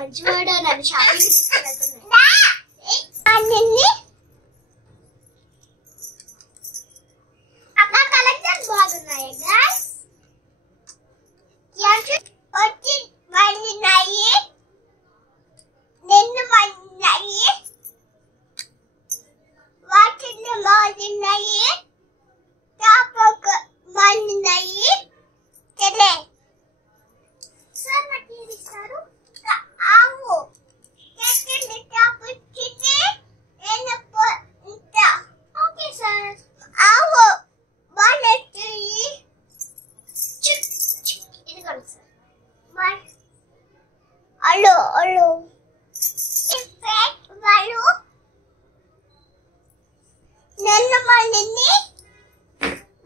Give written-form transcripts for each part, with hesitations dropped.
మంచివాడు నన్ను షాపింగ్ తీసుకెళ్తున్నాను. నా కలెక్షన్ బాగున్నాయి గైస్. వచ్చి మండినాయి, నిన్ను మండినాయి, వాటిని మండినాయి, టాపకు మండినాయి. తెలే సార్ నాకు ఏది ఇస్తారు? ఆవు చెట్టు టాప్ ఇచ్చింది నేను ఇంత. Okay sir. ఆవు బాలెట్టి ఇదిగోండి సార్. హలో హలో వాళ్ళు నన్ను మండిని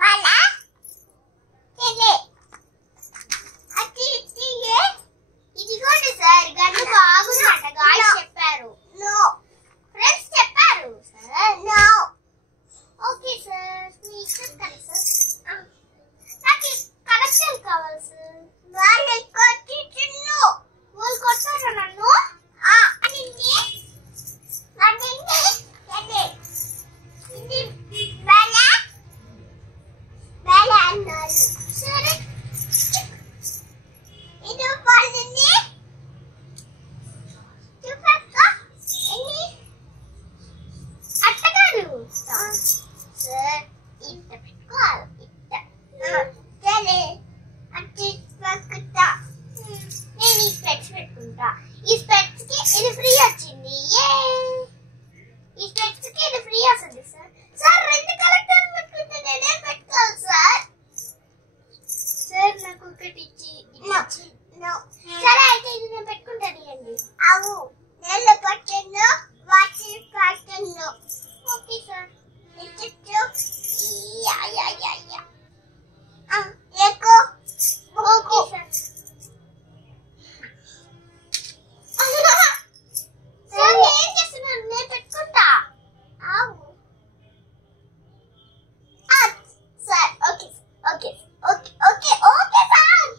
వాళ్ళ తెలే ఇదిగోండి సార్. గన్ను బాగుందట గాయ్స్ చెప్పారు. నో ఫ్రెండ్స్ చెప్పారు సార్. No okay sir. మీ ఇష్టం కదా సార్. నాకు కలెక్షన్ కావాలి సార్. వాళ్ళు కొట్టించు వాళ్ళు కొట్టారు నన్ను. అన్నారు సరే. ఇది వాళ్ళని అట్టగారు సార్. ఇంత పెట్టుకోవాలి సరే. అంటే నేను ఈ స్పెట్స్ పెట్టుకుంటా. ఈ స్పెట్స్ కి ఇది ఫ్రీ వచ్చింది. ఈ స్పెట్స్ కి ఇది ఫ్రీ వస్తుంది సార్. సార్ రెండు కలెక్టర్ పెట్టుకుంటే నేనేం పెట్టుకోవాలి సార్? సార్ నాకు ఒకటి ఇచ్చి సరే అయితే ఇది నేను పెట్టుకుంటాను అండి. అవు నేను పట్టాను వాటి పట్టాను. Okay sir. Okay sir. Sir ఏం చేస్తున్నారు? నేను పెట్టుకుంటా. అవు sir. Okay okay okay okay okay sir.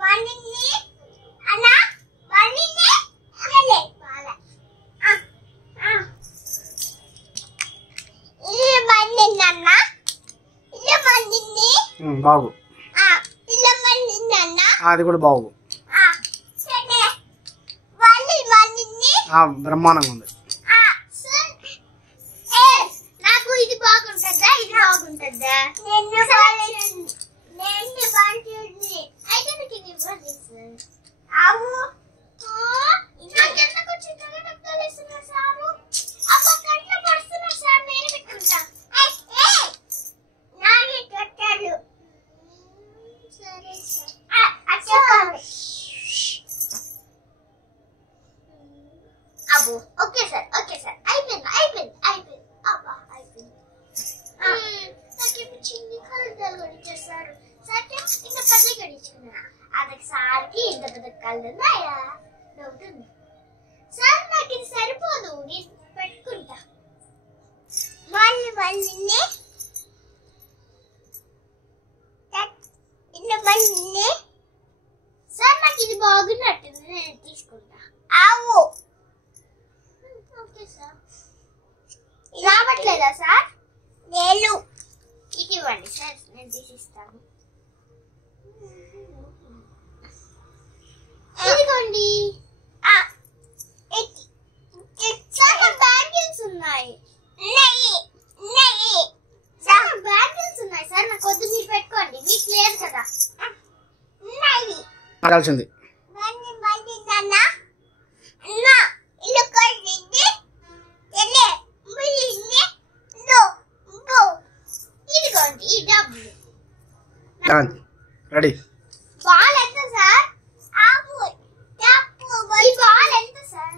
వాణిని అన్న వాణిని అలే బాల ఇది వాణిని అన్న ఇది వాణిని బాగు ఇది వాణిని అన్న అది కూడా బాగు. సరే వాణి వాణిని బ్రహ్మాండంగా ఉంది. నాకు ఇది బాగుంటుందా ఇది బాగుంటుందా? నేను బాగుంటుంది అయితే మీకు ఇది ఇవ్వండి సార్. అవు నాకెందుకు చిన్నగా నక్కలేస్తున్నారు సారు? అబ్బా కళ్ళు పడుతున్నారు సార్. నేను పెట్టుకుంటా. నాని కట్టాడు సరే సార్. అబ్బో ఓకే సార్. Okay sir. అయిపోయింది అయిపోయింది అయిపోయింది. అబ్బా అయిపోయింది. నాకేమో చిన్ని కళ్ళు గడిచేస్తారు సార్. ఇంకా పది గడించుకున్నా అదొక సార్కి ఇంత పెద్ద కళ్ళు ఉన్నాయా? ఉంటుంది సార్. నాకు ఇది సరిపోదు. నేను పెట్టుకుంటా. వాళ్ళని సార్ నాకు ఇది బాగున్నట్టుంది. నేను తీసుకుంటా. ఆవు ఓకే సార్. రావట్లేదా సార్? లేదు. ఇది ఇవ్వండి సార్. నేను తీసిస్తాను. ఇదిగోండి. సార్ బ్యాంగిల్స్ ఉన్నాయి. సార్ బ్యాంగిల్స్ ఉన్నాయి సార్. నాకు వద్దు. మీరు పెట్టుకోండి. మీకు లేదు కదా. కలిసింది ఇదిగోండి ఈ డబ్బులు. రెడీ. బాల్ ఎంత సార్? ఈ బాల్ ఎంత సార్?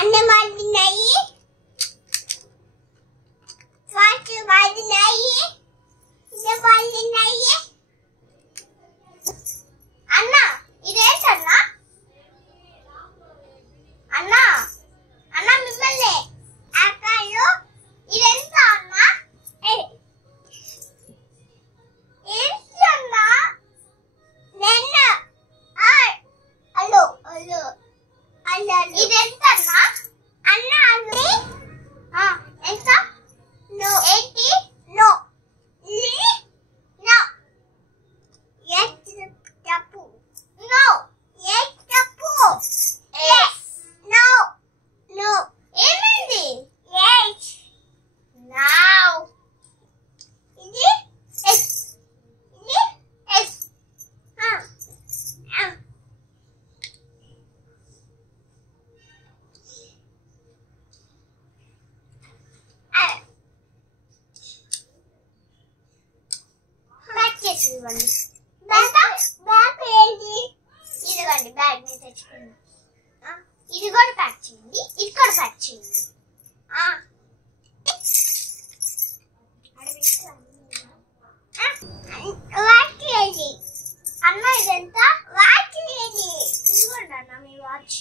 అన్ని మాడినాయి స్వాతి మాడినాయి ఇది మాడినాయి. అన్న ఇదేంటన్నా? అన్న ఇది ఎంత అన్నా? అన్న అది ఎంత? నో. ఏంటి? నో. నో. తప్పు. నో. తప్పు. నో. నో. ఏమైంది? నౌ. ఇది ఎస్. ఇది ఎస్. బ్యాగ్ చేసి ఇవ్వండి. బ్యాగ్ ఏంటి? ఇదిగోండి బ్యాగ్ మీద తెచ్చుకోండి. ఇది కూడా ప్యాక్ చేయండి. ఇది కూడా ప్యాక్ చేయండి. వాచ్ అన్న ఇదెంత? వాచ్ ఇదిగోండి అన్న మీ వాచ్.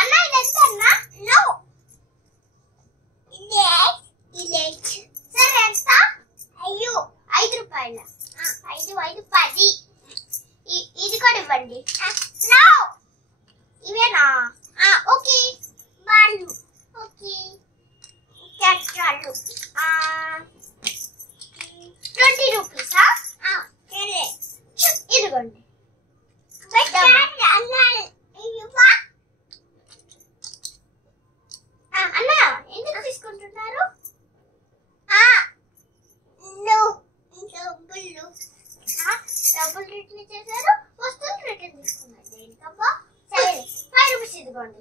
అన్న ఇదెంత అన్న? నో. సరే ఎంత? అయ్యో 5 రూపాయల. 5 5 10. ఇది కూడా ఇవ్వండి. నో. ఇవేనా? ఓకే. వాళ్ళు ఓకే. చాలు. 20 రూపీసా? సరే. ఇదిగోండి. అన్న ఎందుకు తీసుకుంటున్నారు? డబ్బులు రిటర్న్ చేశారు, వస్తువులు రిటర్న్ తీసుకున్నారు. ఏంటబ్బా? సరే 5 రూపీస్ ఇదిగోండి.